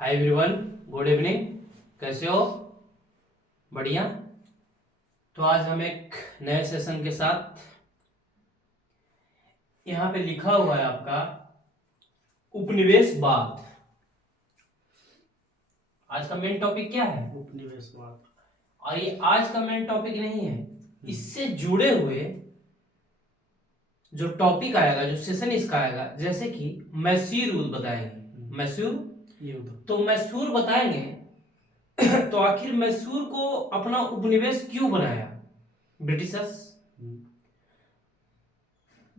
Hi everyone, good evening. कैसे हो? बढ़िया। तो आज हम एक नए सेशन के साथ, यहाँ पे लिखा हुआ है आपका उपनिवेशवाद। आज का मेन टॉपिक क्या है? उपनिवेशवाद। और ये आज का मेन टॉपिक नहीं है, इससे जुड़े हुए जो टॉपिक आएगा, जो सेशन इसका आएगा, जैसे कि मैसूर युद्ध बताएंगे। मैसूर युद्ध। तो मैसूर बताएंगे तो आखिर मैसूर को अपना उपनिवेश क्यों बनाया ब्रिटिशर्स?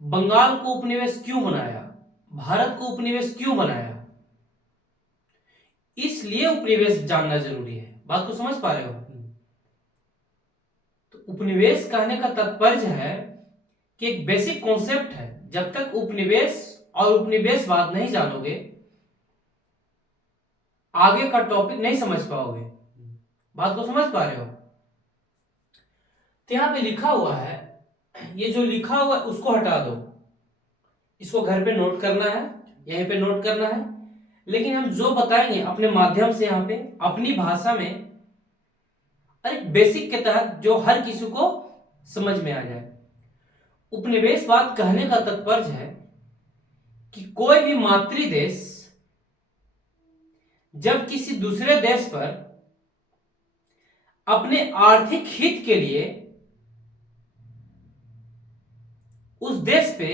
बंगाल को उपनिवेश क्यों बनाया? भारत को उपनिवेश क्यों बनाया? इसलिए उपनिवेश जानना जरूरी है। बात को समझ पा रहे हो? तो उपनिवेश कहने का तात्पर्य है कि एक बेसिक कॉन्सेप्ट है। जब तक उपनिवेश और उपनिवेशवाद नहीं जानोगे, आगे का टॉपिक नहीं समझ पाओगे। बात को समझ पा रहे हो? तो यहां पे लिखा हुआ है, ये जो लिखा हुआ है उसको हटा दो, इसको घर पे नोट करना है, यहीं पे नोट करना है। लेकिन हम जो बताएंगे अपने माध्यम से, यहाँ पे अपनी भाषा में, और एक बेसिक के तहत जो हर किसी को समझ में आ जाए। उपनिवेशवाद कहने का तात्पर्य है कि कोई भी मातृ देश जब किसी दूसरे देश पर अपने आर्थिक हित के लिए उस देश पे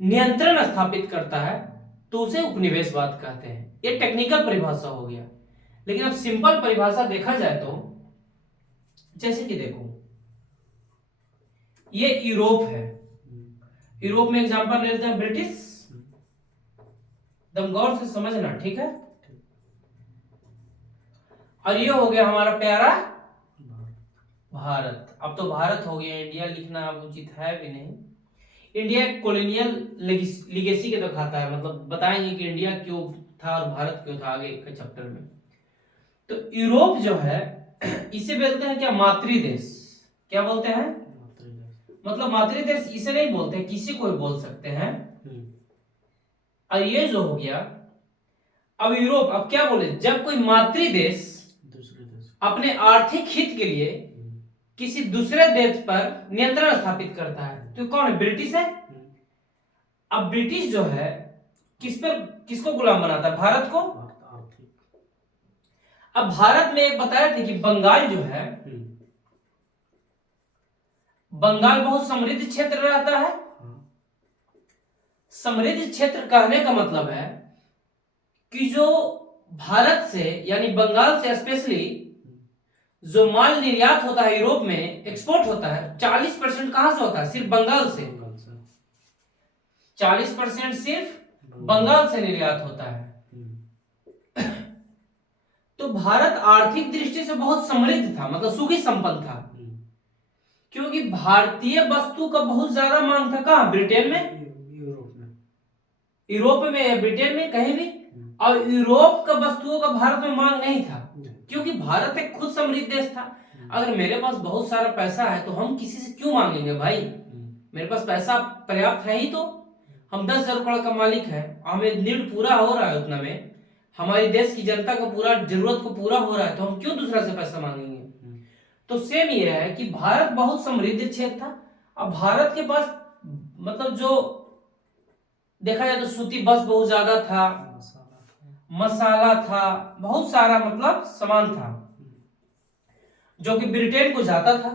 नियंत्रण स्थापित करता है तो उसे उपनिवेशवाद कहते हैं। ये टेक्निकल परिभाषा हो गया। लेकिन अब सिंपल परिभाषा देखा जाए तो, जैसे कि देखो, ये यूरोप है। यूरोप में एग्जांपल ले लेते हैं ब्रिटिश। दम गौर से समझना, ठीक है? और ये हो गया हमारा प्यारा भारत। अब तो भारत हो गया, इंडिया लिखना अब उचित है भी नहीं। इंडिया एक कॉलोनियल लिगेसी के दिखाता है, मतलब बताएंगे कि इंडिया क्यों था और भारत क्यों था आगे के चैप्टर में। तो यूरोप जो है, इसे बोलते हैं क्या? मातृदेश। क्या बोलते हैं? मतलब मातृदेश इसे नहीं बोलते, किसी को भी बोल सकते हैं। और ये जो हो गया, अब यूरोप, अब क्या बोले, जब कोई मातृदेश अपने आर्थिक हित के लिए किसी दूसरे देश पर नियंत्रण स्थापित करता है, तो कौन है? ब्रिटिश है। अब ब्रिटिश जो है किसको गुलाम बनाता है? भारत को। अब भारत में एक बताया था कि बंगाल जो है, बंगाल बहुत समृद्ध क्षेत्र रहता है। समृद्ध क्षेत्र कहने का मतलब है कि जो भारत से यानी बंगाल से स्पेशली जो माल निर्यात होता है यूरोप में, एक्सपोर्ट होता है, 40% कहां से होता है? सिर्फ बंगाल से। 40% सिर्फ बंगाल से निर्यात होता है। तो भारत आर्थिक दृष्टि से बहुत समृद्ध था, मतलब सुखी संपन्न था, क्योंकि भारतीय वस्तु का बहुत ज्यादा मांग था। कहां? ब्रिटेन में, यूरोप में या ब्रिटेन में, कहीं भी। और यूरोप का वस्तुओं का भारत में मांग नहीं था, क्योंकि भारत एक खुद समृद्ध देश था। अगर मेरे पास बहुत सारा पैसा है तो हम किसी से क्यों मांगेंगे भाई? मेरे पास पैसा पर्याप्त है ही तो। हम 10,000 करोड़ का मालिक है, हमें नीड पूरा हो रहा है उतना में, हमारी देश की जनता का पूरा जरूरत को पूरा हो रहा है, तो हम क्यों दूसरा से पैसा मांगेंगे? तो सेम ये है कि भारत बहुत समृद्ध क्षेत्र था। अब भारत के पास मतलब जो देखा जाए तो सूती बस बहुत ज्यादा था, मसाला था, बहुत सारा मतलब सामान था जो कि ब्रिटेन को जाता था।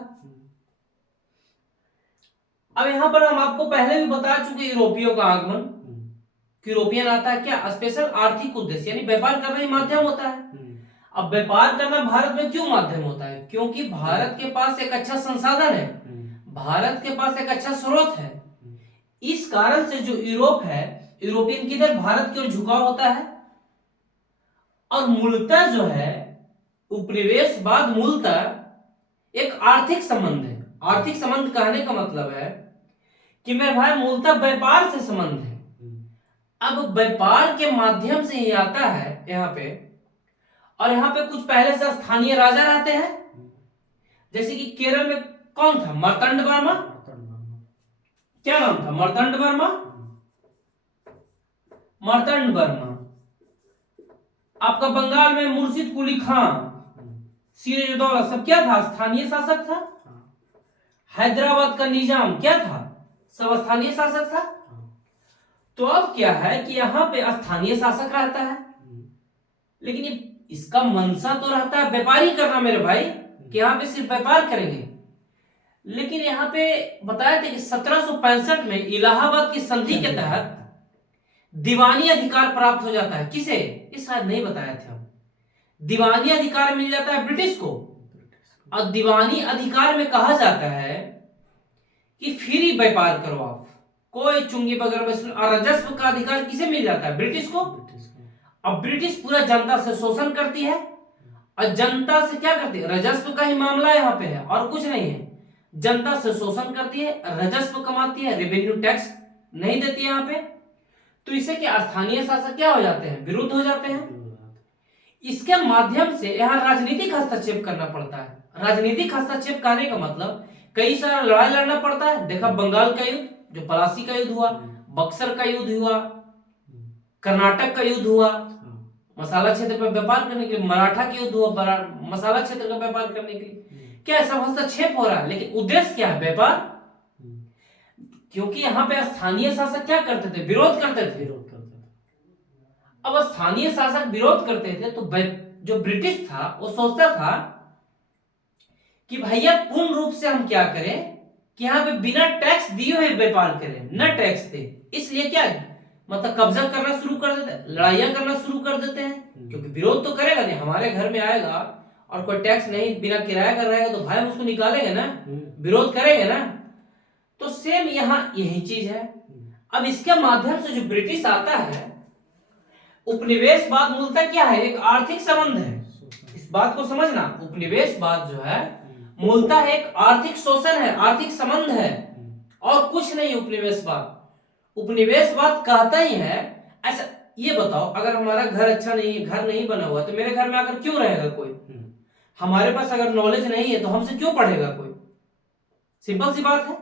अब यहां पर हम आपको पहले भी बता चुके यूरोपियों का आगमन। यूरोपियन आता है क्या? स्पेशल आर्थिक उद्देश्य, यानी व्यापार करना ही माध्यम होता है। अब व्यापार करना भारत में क्यों माध्यम होता है? क्योंकि भारत के पास एक अच्छा संसाधन है, भारत के पास एक अच्छा स्रोत है। इस कारण से जो यूरोप है, यूरोपियन किधर? भारत की ओर झुकाव होता है। और मूलतः जो है उपनिवेशवाद मूलतः एक आर्थिक संबंध है। आर्थिक संबंध कहने का मतलब है कि मेरे भाई मूलतः व्यापार से संबंध है। अब व्यापार के माध्यम से ही आता है यहाँ पे, और यहाँ पे कुछ पहले से स्थानीय राजा रहते हैं। जैसे कि केरल में कौन था? मार्तंड वर्मा। क्या नाम था? मार्तंड वर्मा। मार्तंड वर्मा। आपका बंगाल में मुर्शिद कुली खां, सिराजुद्दौला सब क्या था? स्थानीय शासक था। हैदराबाद का निजाम क्या था? सब स्थानीय शासक था। तो अब क्या है कि यहाँ पे स्थानीय शासक रहता है, लेकिन ये इसका मंशा तो रहता है व्यापारी करना मेरे भाई, कि यहाँ पे सिर्फ व्यापार करेंगे। लेकिन यहाँ पे बताया था कि 1765 में इलाहाबाद की संधि के तहत दीवानी अधिकार प्राप्त हो जाता है। किसे? इस शायद नहीं बताया था। दीवानी अधिकार मिल जाता है ब्रिटिश को, और दीवानी अधिकार में कहा जाता है कि फ्री व्यापार करो आप, कोई चुंगी वगैरह। और राजस्व का अधिकार किसे मिल जाता है? ब्रिटिश को। अब ब्रिटिश पूरा जनता से शोषण करती है, और जनता से क्या करती है? राजस्व का ही मामला यहाँ पे है और कुछ नहीं है। जनता से शोषण करती है, राजस्व कमाती है, रेवेन्यू टैक्स नहीं देती है यहाँ पे। तो इससे क्या स्थानीय शासक क्या हो जाते हैं? विरुद्ध हो जाते हैं। इसके माध्यम से यहाँ राजनीतिक हस्तक्षेप करना पड़ता है। राजनीतिक हस्तक्षेप करने का मतलब कई सारा लड़ाई लड़ना पड़ता है। देखा बंगाल का युद्ध, जो प्लासी का युद्ध हुआ, बक्सर का युद्ध हुआ, कर्नाटक का युद्ध हुआ मसाला क्षेत्र पर व्यापार करने के लिए, मराठा का युद्ध हुआ मसाला क्षेत्र का व्यापार करने के लिए। क्या सब हस्तक्षेप हो रहा है, लेकिन उद्देश्य क्या है? व्यापार। क्योंकि यहाँ पे स्थानीय शासक क्या करते थे? विरोध करते थे। अब स्थानीय शासक विरोध करते थे तो जो ब्रिटिश था वो सोचता था कि भैया पूर्ण रूप से हम क्या करें कि यहाँ पे बिना टैक्स दिए हुए व्यापार करें, न टैक्स दे। इसलिए क्या मतलब कब्जा करना शुरू कर देते हैं, लड़ाइयां करना शुरू कर देते हैं। क्योंकि विरोध तो करेगा नहीं, हमारे घर में आएगा और कोई टैक्स नहीं, बिना किराया का रहेगा तो भाई हम उसको निकालेंगे ना, विरोध करेंगे ना। तो सेम यहाँ यही चीज है। अब इसके माध्यम से जो ब्रिटिश आता है, उपनिवेशवाद मूलतः क्या है? एक आर्थिक संबंध है। इस बात को समझना, उपनिवेशवाद जो है मूलतः एक आर्थिक शोषण है, आर्थिक संबंध है और कुछ नहीं। उपनिवेशवाद कहता ही है ऐसा। ये बताओ, अगर हमारा घर अच्छा नहीं है, घर नहीं बना हुआ, तो मेरे घर में आकर क्यों रहेगा कोई? हमारे पास अगर नॉलेज नहीं है तो हमसे क्यों पढ़ेगा कोई? सिंपल सी बात है।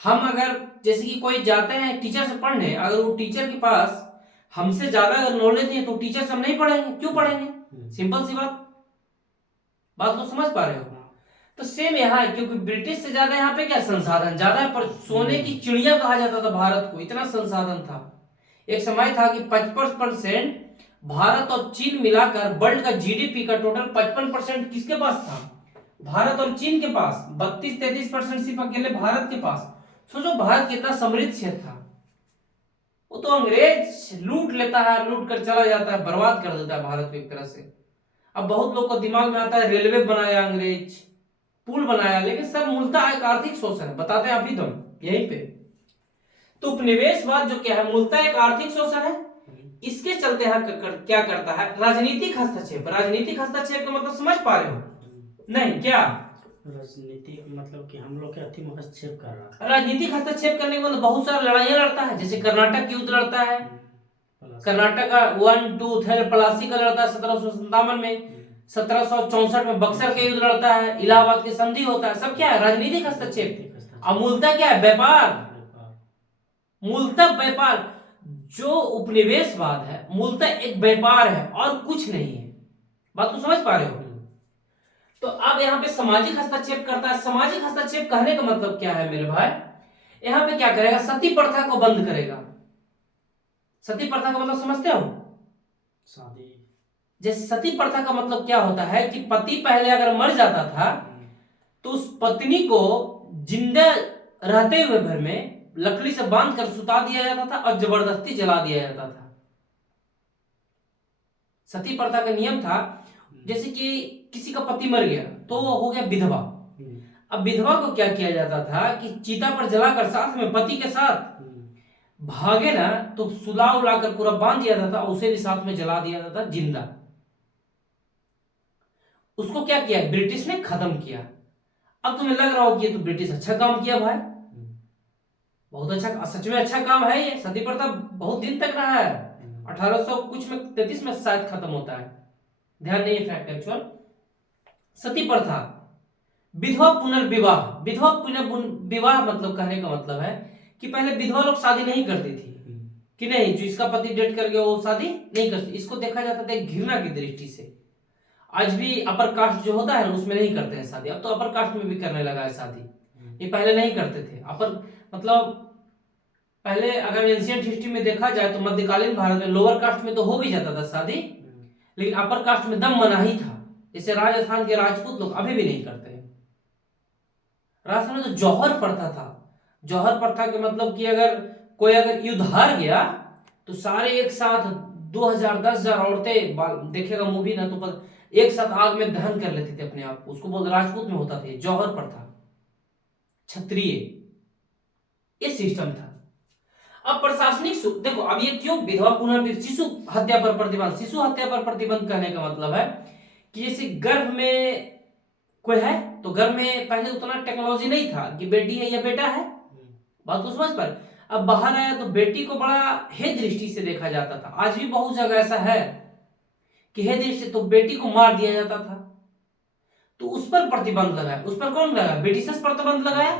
हम अगर जैसे कि कोई जाते हैं टीचर से पढ़ने, अगर वो टीचर के पास हमसे ज्यादा अगर नॉलेज नहीं है तो टीचर से हम नहीं पढ़ेंगे, क्यों पढ़ेंगे? सिंपल सी बात को समझ पा रहे हो? तो सेम यहाँ है, क्योंकि ब्रिटिश से ज्यादा यहाँ पे क्या संसाधन ज्यादा है, पर सोने की चिड़िया कहा जाता था भारत को, इतना संसाधन था। एक समय था कि 55% भारत और चीन मिलाकर वर्ल्ड का जीडीपी का टोटल 55% किसके पास था? भारत और चीन के पास। 32-33% सिर्फ अकेले भारत के पास। सोचो भारत कितना समृद्ध क्षेत्र था। वो तो अंग्रेज लूट लेता है, लूट कर चला जाता है, बर्बाद कर देता है भारत को एक तरह से। अब बहुत लोग को दिमाग में आता है रेलवे बनाया अंग्रेज, पुल बनाया, लेकिन सब मूलतः एक आर्थिक शोषण है। बताते हैं अभी तुम यहीं पे। तो उपनिवेशवाद जो क्या है, मूलतः एक आर्थिक शोषण है। इसके चलते क्या करता है? राजनीतिक हस्तक्षेप। राजनीतिक हस्तक्षेप का मतलब समझ पा रहे हो? नहीं क्या? राजनीतिक मतलब कि हम लोग के में हस्तक्षेप कर रहा है। राजनीतिक हस्तक्षेप करने के मतलब बहुत सारी लड़ाइयां लड़ता है। जैसे कर्नाटक युद्ध लड़ता है, कर्नाटक का 1, 2, 3 प्लासी का लड़ता है 1757 में। 1764 में बक्सर का युद्ध लड़ता है, इलाहाबाद की संधि होता है। सब क्या है? राजनीतिक हस्तक्षेप। और मूलतः क्या है? व्यापार। मूलतः व्यापार। जो उपनिवेशवाद है मूलतः एक व्यापार है और कुछ नहीं है। बात को समझ पा रहे हो? तो अब यहाँ पे सामाजिक हस्तक्षेप करता है। सामाजिक हस्तक्षेप कहने का मतलब क्या है मेरे भाई? यहाँ पे क्या करेगा? सती प्रथा को बंद करेगा। सती प्रथा का मतलब समझते हो? शादी। जैसे सती प्रथा का मतलब क्या होता है कि पति पहले अगर मर जाता था तो उस पत्नी को जिंदा रहते हुए घर में लकड़ी से बांध कर सुता दिया जाता था और जबरदस्ती जला दिया जाता था। सती प्रथा का नियम था, जैसे कि किसी का पति मर गया तो वो हो गया विधवा। अब विधवा को क्या किया जाता था कि चिता पर जलाकर साथ में पति के साथ भागे ना तो सुला उलाकर पूरा बांध दिया जाता था, उसे भी साथ में जला दिया जाता था जिंदा। उसको क्या किया? ब्रिटिश ने खत्म किया। अब तुम्हें लग रहा हो कि ये तो ब्रिटिश अच्छा काम किया भाई, बहुत अच्छा, सच में अच्छा काम है ये। सती प्रथा बहुत दिन तक रहा है, 1800 कुछ में 33 में शायद खत्म होता है, ध्यान नहीं है फैक्ट एक्चुअल। सती प्रथा, विधवा पुनर्विवाह। विधवा पुनर्विवाह मतलब कहने का मतलब है कि पहले विधवा लोग शादी नहीं करती थी, कि नहीं, जो इसका पति डेट कर गया वो शादी नहीं कर सकती। इसको देखा जाता था एक घृणा की दृष्टि से। आज भी अपर कास्ट जो होता है उसमें नहीं करते हैं शादी, अब तो अपर कास्ट में भी करने लगा है शादी, ये पहले नहीं करते थे। अपर मतलब पहले अगर एंशियंट हिस्ट्री में देखा जाए तो मध्यकालीन भारत में लोअर कास्ट में तो हो भी जाता था शादी, लेकिन अपर कास्ट में दम मनाही था। जैसे राजस्थान के राजपूत लोग अभी भी नहीं करते हैं। राजस्थान में तो जौहर प्रथा था। जौहर प्रथा के मतलब कि अगर कोई अगर युद्ध हार गया तो सारे एक साथ 2000 10,000 औरतें, देखेगा मूवी ना तो एक साथ आग में दहन कर लेते थे अपने आप को, उसको बोलते राजपूत में होता था। जौहर प्रथा, क्षत्रिय, ये सिस्टम था। अब प्रशासनिक देखो, अब ये क्यों विधवा पुनर्विवाह, शिशु हत्या पर प्रतिबंध। शिशु हत्या पर प्रतिबंध कहने का मतलब है कि जैसे गर्भ में कोई है तो गर्भ में पहले उतना टेक्नोलॉजी नहीं था कि बेटी है या बेटा है, बात को समझ पर। अब बाहर आया तो बेटी को बड़ा हे दृष्टि से देखा जाता था। आज भी बहुत जगह ऐसा है कि हे दृष्टि, तो बेटी को मार दिया जाता था, तो उस पर प्रतिबंध लगाया। उस पर कौन लगाया? ब्रिटिशर्स प्रतिबंध लगाया।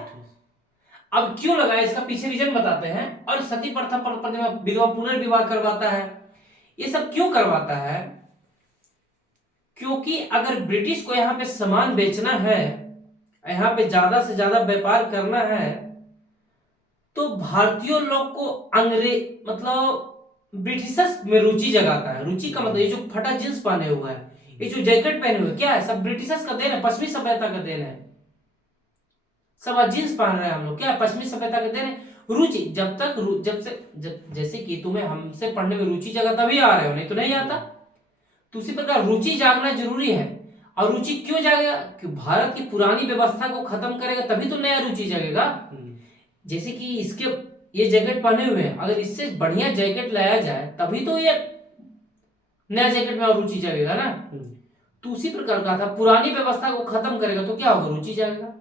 अब क्यों लगाया, इसका पीछे रीजन बताते हैं। और सती प्रथा पर प्रतिबंध, विधवा पुनर्विवाह करवाता है, ये सब क्यों करवाता है? क्योंकि अगर ब्रिटिश को यहाँ पे सामान बेचना है, यहाँ पे ज्यादा से ज्यादा व्यापार करना है, तो भारतीयों लोग को अंग्रेज मतलब ब्रिटिशर्स में रुचि जगाता है। रुचि का मतलब ये जो फटा जींस पहने हुआ है, ये जो जैकेट पहने हुए, क्या है? सब ब्रिटिशर्स का देन है, पश्चिमी सभ्यता का देन है। सब आज जींस पहन रहे हैं हम लोग, क्या पश्चिमी सभ्यता के देन है। रुचि जब तक जैसे कि तुम्हें हमसे पढ़ने में रुचि जगा तभी आ रहे हो, नहीं तो नहीं आता। तो उसी प्रकार रुचि जागना जरूरी है। और रुचि क्यों जागेगा? कि भारत की पुरानी व्यवस्था को खत्म करेगा तभी तो नया रुचि जागेगा। जैसे कि इसके ये जैकेट पहने हुए हैं, अगर इससे बढ़िया जैकेट लाया जाए तभी तो ये नया जैकेट में और रुचि जागेगा ना। तो उसी प्रकार का था, पुरानी व्यवस्था को खत्म करेगा तो क्या होगा? रुचि जाएगा।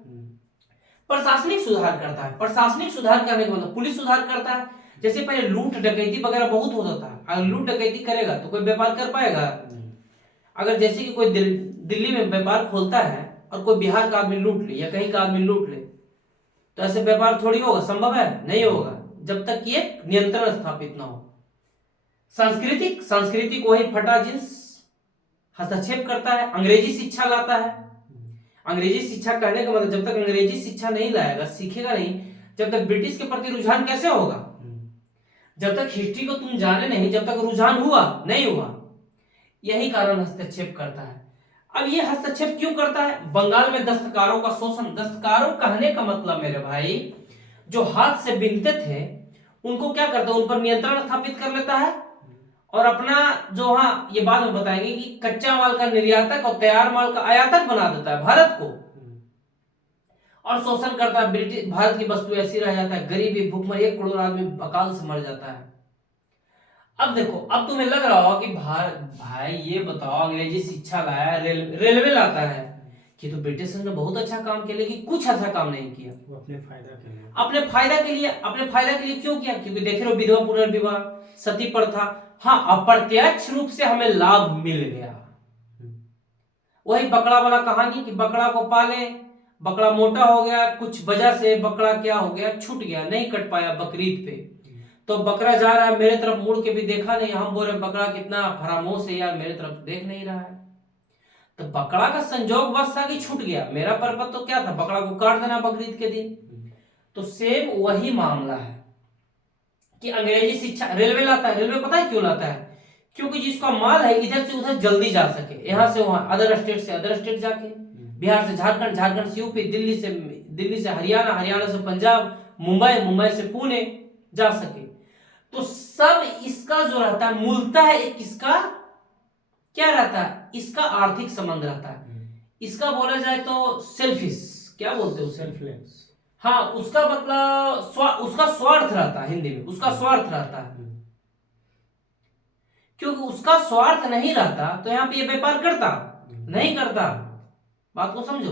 प्रशासनिक सुधार करता है। प्रशासनिक सुधार करने का मतलब पुलिस सुधार करता है। जैसे पहले लूट डकैती वगैरह बहुत होता था, अगर लूट डकैती करेगा तो कोई व्यापार कर पाएगा? अगर जैसे कि कोई दिल्ली में व्यापार खोलता है और कोई बिहार का आदमी लूट ले या कहीं का आदमी लूट ले, तो ऐसे व्यापार थोड़ी होगा, संभव है? नहीं होगा, जब तक ये नियंत्रण स्थापित ना हो। सांस्कृतिक वही फटा जींस हस्तक्षेप करता है। अंग्रेजी शिक्षा लाता है। अंग्रेजी शिक्षा कहने का मतलब जब तक अंग्रेजी शिक्षा नहीं लाएगा, सीखेगा नहीं, जब तक ब्रिटिश के प्रति रुझान कैसे होगा? जब तक हिस्ट्री को तुम जाने नहीं, जब तक रुझान हुआ नहीं हुआ। यही कारण हस्तक्षेप करता है। अब ये हस्तक्षेप क्यों करता है? बंगाल में दस्तकारों का शोषण। दस्तकारों कहने का मतलब मेरे भाई, जो हाथ से बिनते थे उनको क्या करता है? उन पर नियंत्रण स्थापित कर लेता है और अपना जो, हाँ ये बाद में बताएंगे कि कच्चा माल का निर्यातक और तैयार माल का आयातक बना देता है भारत को, और शोषण करता है। ब्रिटिश भारत की वस्तु ऐसी रह जाता है, गरीबी, भूखमरी, 1 करोड़ आदमी अकाल से मर जाता है। अब देखो, अब तुम्हें लग रहा होगा कि भाई ये बताओ, अंग्रेजी शिक्षा लाया, रेलवे लाता है, कि तो ब्रिटिश ने बहुत अच्छा काम किया, लेकिन कुछ अच्छा काम नहीं किया। वो अपने फायदा के लिए, अपने फायदा के लिए क्यों किया? क्योंकि देख रहे हो, विधवा पुनर्विवाह, सती प्रथा, हाँ अप्रत्यक्ष रूप से हमें लाभ मिल गया। वही बकरा वाला कहानी कि बकरा को पाले, बकरा मोटा हो गया, कुछ वजह से बकरा क्या हो गया, छूट गया, नहीं कट पाया बकरीद पे, तो बकरा जा रहा है, मेरे तरफ मुड़ के भी देखा नहीं। हम बोल रहे बकरा कितना फरामोश है यार, मेरे तरफ देख नहीं रहा है। तो बकरा का संजोग बस था कि छूट गया। मेरा पर्पज तो क्या था? बकरा को काट देना बकरीद के दिन। तो सेम वही मामला है कि अंग्रेजी शिक्षा रेलवे लाता है। रेलवे पता है क्यों लाता है? क्योंकि जिसका माल है इधर से उधर जल्दी जा सके, यहां से वहां, अदर स्टेट से अदर स्टेट जाके, बिहार से झारखंड, झारखंड से यूपी, दिल्ली से हरियाणा, हरियाणा से पंजाब, मुंबई, मुंबई से पुणे जा सके। तो सब इसका जो रहता है मूलतः एक इसका क्या रहता है? इसका आर्थिक संबंध रहता है। इसका बोला जाए तो सेल्फिश, क्या बोलते हो? सेल्फलेस। हाँ, उसका मतलब उसका स्वार्थ रहता है, हिंदी में उसका स्वार्थ रहता है। क्योंकि उसका स्वार्थ नहीं रहता तो यहाँ पे ये व्यापार करता नहीं करता। बात को समझो।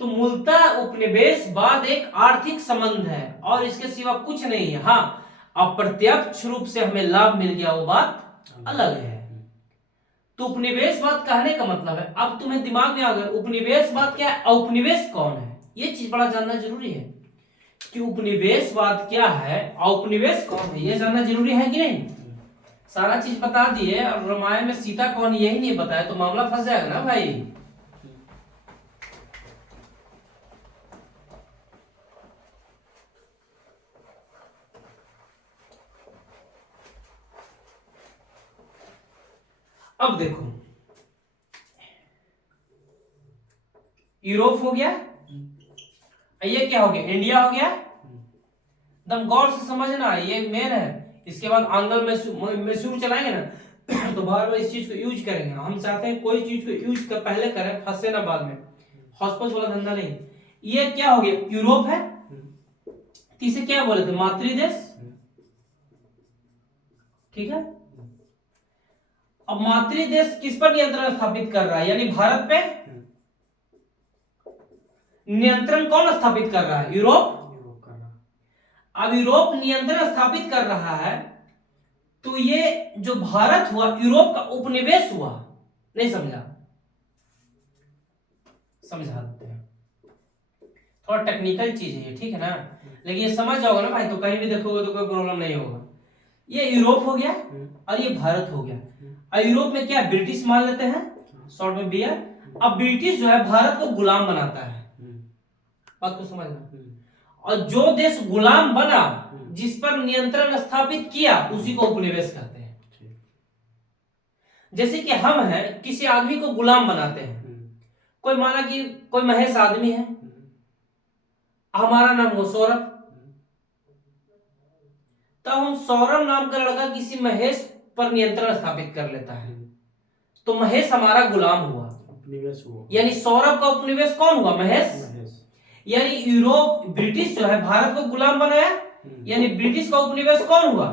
तो मूलतः उपनिवेशवाद एक आर्थिक संबंध है और इसके सिवा कुछ नहीं है। हाँ, अप्रत्यक्ष रूप से हमें लाभ मिल गया, वो बात अलग है। तो उपनिवेशवाद कहने का मतलब है, अब तुम्हें दिमाग में आ गया उपनिवेशवाद क्या है, औपनिवेश कौन है, ये चीज बड़ा जानना जरूरी है। कि उपनिवेशवाद क्या है और उपनिवेश कौन है, ये जानना जरूरी है कि नहीं। सारा चीज बता दिए और रामायण में सीता कौन यही नहीं बताया तो मामला फंस जाएगा ना भाई। अब देखो, यूरोप हो गया, ये क्या हो गया, इंडिया हो गया। एकदम गौर से समझना, ये मेन है। इसके बाद आंग्ल मैसूर चलाएंगे ना तो बार बार इस चीज को यूज करेंगे। हम चाहते हैं कोई चीज को यूज कर पहले करें, फंसे ना बाद में, हॉस्पिटल वाला धंधा नहीं। ये क्या हो गया, यूरोप है। तीसरे क्या बोले थे, मातृदेश, ठीक है। अब मातृदेश किस पर नियंत्रण स्थापित कर रहा है, यानी भारत पे नियंत्रण कौन स्थापित कर रहा है, यूरोप। अब यूरोप नियंत्रण स्थापित कर रहा है तो ये जो भारत हुआ यूरोप का उपनिवेश हुआ। नहीं समझा, समझा देते हैं, थोड़ा टेक्निकल चीज है ये, ठीक है ना। लेकिन ये समझ जाओगे ना भाई तो कहीं भी देखोगे तो कोई प्रॉब्लम नहीं होगा। ये यूरोप हो गया और ये भारत हो गया। और यूरोप में क्या ब्रिटिश मान लेते हैं, शॉर्ट में बियर। अब ब्रिटिश जो है भारत को गुलाम बनाता है, बात को समझना। और जो देश गुलाम बना, जिस पर नियंत्रण स्थापित किया, उसी को उपनिवेश कहते हैं। जैसे कि हम हैं, किसी आदमी को गुलाम बनाते हैं। कोई माना कि कोई महेश आदमी है, हमारा नाम हो सौरभ, तब हम सौरभ नाम का लड़का किसी महेश पर नियंत्रण स्थापित कर लेता है, तो महेश हमारा गुलाम हुआ, उपनिवेश हुआ। यानी सौरभ का उपनिवेश कौन हुआ, महेश। यानी यूरोप, ब्रिटिश जो है भारत को गुलाम बनाया, यानी ब्रिटिश का उपनिवेश कौन हुआ,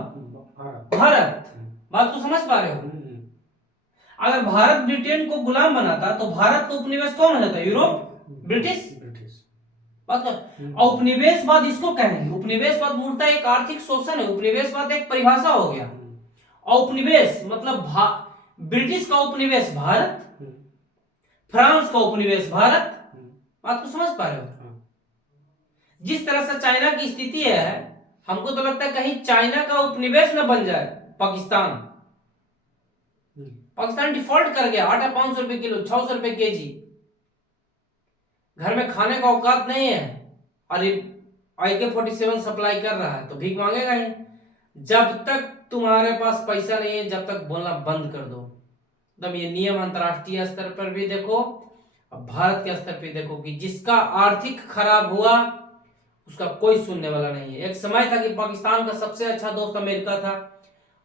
भारत। बात को समझ पा रहे हो। अगर भारत ब्रिटेन को गुलाम बनाता तो भारत का उपनिवेश कौन हो जाता, यूरोप, ब्रिटिश। बात कर। और उपनिवेशवाद इसको कहेंगे, उपनिवेशवाद मूलतः एक आर्थिक शोषण है। उपनिवेशवाद एक परिभाषा हो गया। और उपनिवेश मतलब ब्रिटिश का उपनिवेश भारत, फ्रांस का उपनिवेश भारत। बात को समझ पा रहे हो। जिस तरह से चाइना की स्थिति है, हमको तो लगता है कहीं चाइना का उपनिवेश न बन जाए पाकिस्तान। पाकिस्तान डिफॉल्ट कर गया, आटा 500 रुपए किलो, 600 रुपए केजी, घर में खाने का औकात नहीं है, अरे AK-47 सप्लाई कर रहा है तो भीख मांगेगा ही। जब तक तुम्हारे पास पैसा नहीं है, जब तक बोलना बंद कर दो। एकदम ये नियम अंतरराष्ट्रीय स्तर पर भी देखो, अब भारत के स्तर पर देखो कि जिसका आर्थिक खराब हुआ उसका कोई सुनने वाला नहीं है। एक समय था कि पाकिस्तान का सबसे अच्छा दोस्त अमेरिका था,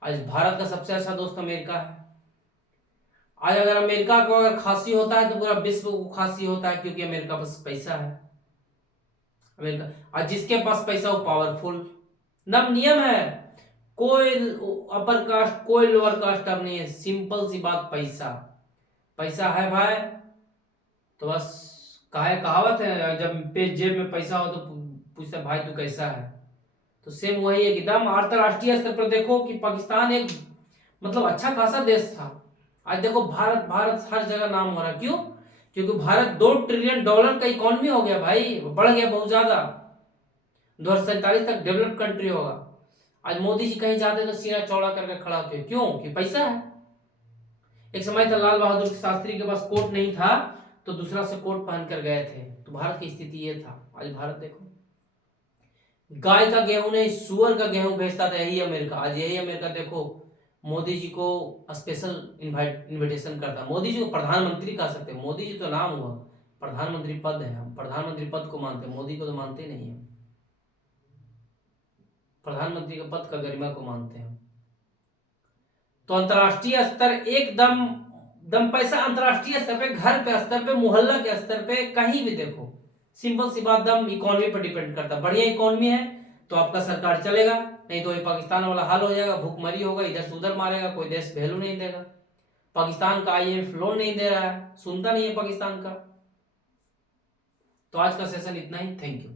आज भारत का सबसे अच्छा दोस्त अमेरिका है। आज अगर अमेरिका को अगर खांसी होता है तो पूरा विश्व को खांसी होता है, क्योंकि अमेरिका पास पैसा है। अमेरिका, आज जिसके पास पैसा वो पावरफुल। नम नियम है, कोई अपर कास्ट कोई लोअर कास्ट अब नहीं है, सिंपल सी बात, पैसा। पैसा है भाई तो बस, कहावत है, जब जेब में पैसा हो तो पूछता भाई तू कैसा है। तो सेम वही है कि एकदम अंतरराष्ट्रीय स्तर पर देखो कि पाकिस्तान एक मतलब अच्छा खासा देश था। आज देखो भारत भारत हर जगह नाम हो रहा, क्यों? क्योंकि भारत $2 ट्रिलियन का इकोनॉमी हो गया भाई, बढ़ गया बहुत ज्यादा। 2047 तक डेवलप्ड कंट्री होगा। आज मोदी जी कहीं जाते तो सीना चौड़ा करके खड़ा होते, क्यों? कि पैसा है। एक समय था लाल बहादुर शास्त्री के पास कोट नहीं था तो दूसरा से कोट पहन कर गए थे, तो भारत की स्थिति ये था। आज भारत देखो, गाय का गेहूं नहीं सुअर का गेहूं भेजता था यही अमेरिका। आज यही अमेरिका देखो मोदी जी को स्पेशल इनविटेशन करता। मोदी जी को प्रधानमंत्री कह सकते हैं, मोदी जी तो नाम हुआ, प्रधानमंत्री पद है, हम प्रधानमंत्री पद को मानते हैं, मोदी को तो मानते नहीं है। प्रधानमंत्री के पद का गरिमा को मानते हैं। तो अंतरराष्ट्रीय स्तर एकदम दम पैसा, अंतरराष्ट्रीय स्तर पे, घर के स्तर पे, मोहल्ला के स्तर पे, कहीं भी देखो, सिंपल सी बात, दम इकोनॉमी पर डिपेंड करता है। बढ़िया इकोनॉमी है तो आपका सरकार चलेगा, नहीं तो ये पाकिस्तान वाला हाल हो जाएगा, भूखमरी होगा, इधर से उधर मारेगा, कोई देश वैल्यू नहीं देगा। पाकिस्तान का IMF लोन नहीं दे रहा है, सुनता नहीं है पाकिस्तान का। तो आज का सेशन इतना ही, थैंक यू।